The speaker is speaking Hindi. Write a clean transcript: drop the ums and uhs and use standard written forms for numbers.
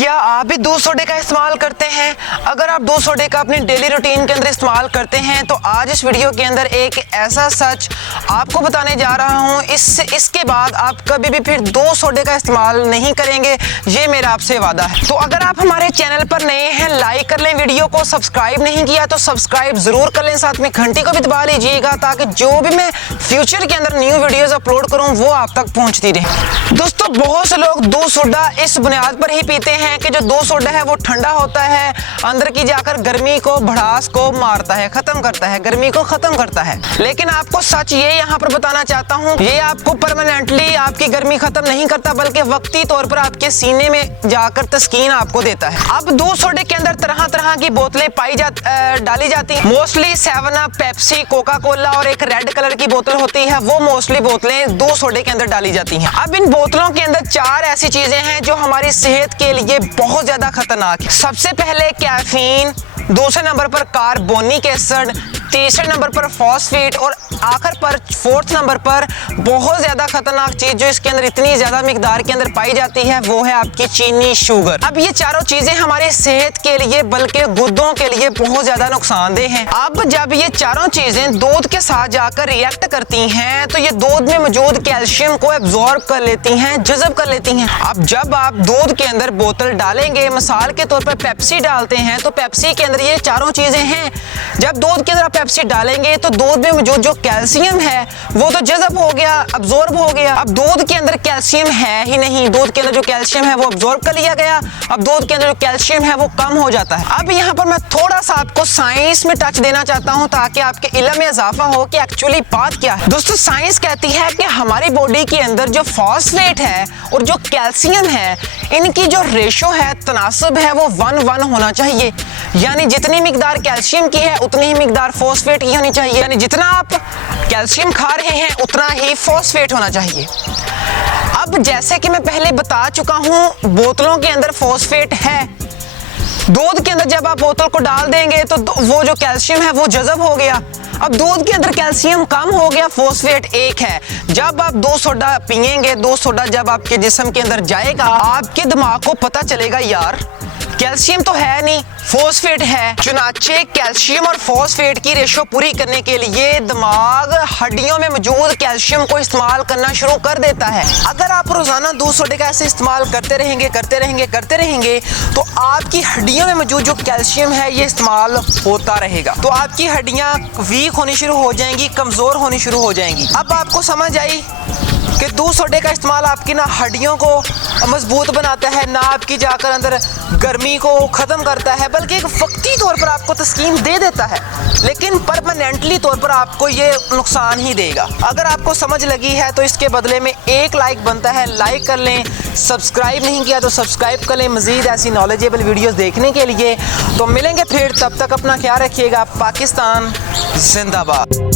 क्या आप भी दूध सोडे का इस्तेमाल करते हैं? अगर आप दूध सोडे का अपनी डेली रूटीन के अंदर इस्तेमाल करते हैं तो आज इस वीडियो के अंदर एक ऐसा सच आपको बताने जा रहा हूं, इसके बाद आप कभी भी फिर दूध सोडे का इस्तेमाल नहीं करेंगे, ये मेरा आपसे वादा है। तो अगर आप हमारे चैनल पर नए हैं लाइक कर लें वीडियो को, सब्सक्राइब नहीं किया तो सब्सक्राइब जरूर कर लें, साथ में घंटी को भी दबा लीजिएगा ताकि जो भी मैं फ्यूचर के अंदर न्यू वीडियोस अपलोड करूं वो आप तक पहुंचती रहे। दोस्तों, बहुत से लोग दूध सोडा इस बुनियाद पर ही पीते हैं कि जो दूध सोडा है वो ठंडा होता है, अंदर की जाकर गर्मी को भड़ास को मारता है, खत्म करता है, गर्मी को खत्म करता है। लेकिन आपको सच ये यहाँ पर बताना चाहता हूँ, ये आपको परमानेंटली आपकी गर्मी खत्म नहीं करता बल्कि वक्ती तौर पर आपके सीने में जाकर तस्कीन आपको देता है। अब दूध सोडे के अंदर तरह तरह की बोतलें डाली जाती हैं। Mostly 7 up, Pepsi, Coca Cola और एक रेड कलर की बोतल होती है, वो मोस्टली बोतलें दूध सोडे के अंदर डाली जाती हैं। अब इन बोतलों के अंदर 4 ऐसी चीजें हैं जो हमारी सेहत के लिए बहुत ज्यादा खतरनाक है। सबसे पहले कैफीन, दूसरे नंबर पर कार्बोनिक एसिड, तीसरे नंबर पर फॉस्फेट और आखिर पर 4th नंबर पर बहुत ज्यादा खतरनाक चीज जो इसके अंदर इतनी ज्यादा मिकदार के अंदर पाई जाती है वो है आपकी चीनी, शुगर। अब ये चारों चीजें हमारी सेहत के लिए बल्कि गुर्दों के लिए बहुत ज्यादा नुकसानदेह हैं। अब जब ये चारों चीजें दूध के साथ जाकर रिएक्ट करती हैं तो ये दूध में मौजूद कैल्शियम को एब्जॉर्ब कर लेती हैं, जज़ब कर लेती हैं। अब जब आप दूध के अंदर बोतल डालेंगे, मिसाल के तौर पर पेप्सी डालते हैं तो पेप्सी के अंदर ये चारों चीजें हैं। जब दूध के अंदर आप पेप्सी डालेंगे तो दूध में मौजूद जो कैल्शियम है वो तो जज़ब हो गया, अब्जॉर्ब हो गया। अब दूध के अंदर कैल्शियम है ही नहीं, दूध के अंदर जो कैल्शियम है वो अब्जॉर्ब कर लिया गया। अब दूध के अंदर जो कैल्शियम है वो कम हो जाता है। अब यहाँ पर मैं थोड़ा सा आपको साइंस में टच देना चाहता हूँ ताकि आपके इल्म में इजाफा हो कि एक्चुअली बात क्या है। दोस्तों, साइंस कहती है कि हमारी बॉडी के अंदर जो फॉस्फेट है और जो कैल्शियम है, इनकी जो रेशो है, तनासब है, वो 1:1 होना चाहिए। यानी जितनी मिकदार कैल्शियम की है उतनी ही मिकदार फॉस्फेट की होनी चाहिए। यानी जितना आप कैल्शियम खा रहे हैं उतना ही फॉस्फेट होना चाहिए। अब जैसे कि मैं पहले बता चुका हूं, बोतलों के अंदर फॉस्फेट है। दूध के अंदर जब आप बोतल को डाल देंगे तो वो जो कैल्शियम है वो जज़ब हो गया। अब दूध के अंदर कैल्शियम कम हो गया, फॉस्फेट 1 है। जब आप दूध सोडा पिएंगे, दूध सोडा जब आपके जिस्म के अंदर जाएगा, आपके दिमाग को पता चलेगा यार कैल्शियम तो है नहीं, फॉस्फेट है। चुनाचे कैल्शियम और फॉस्फेट की रेशो पूरी करने के लिए दिमाग हड्डियों में मौजूद कैल्शियम को इस्तेमाल करना शुरू कर देता है। अगर आप रोजाना दूध सोडे का ऐसे इस्तेमाल करते रहेंगे तो आपकी हड्डियों में मौजूद जो कैल्शियम है ये इस्तेमाल होता रहेगा। तो आपकी हड्डियां वीक होनी शुरू हो जाएंगी, कमजोर होनी शुरू हो जाएंगी। अब आपको समझ आई कि दूध सोडे का इस्तेमाल आपकी ना हड्डियों को मजबूत बनाता है, ना आपकी जाकर अंदर गर्मी को खत्म करता है, बल्कि एक वक्ती तौर पर आपको तस्कीन दे देता है, लेकिन परमानेंटली तौर पर आपको ये नुकसान ही देगा। अगर आपको समझ लगी है तो इसके बदले में 1 लाइक बनता है, लाइक कर लें। सब्सक्राइब नहीं किया तो सब्सक्राइब कर लें मजीद ऐसी नॉलेजेबल वीडियोस देखने के लिए। तो मिलेंगे फिर, तब तक अपना ख्याल रखिएगा। पाकिस्तान जिंदाबाद।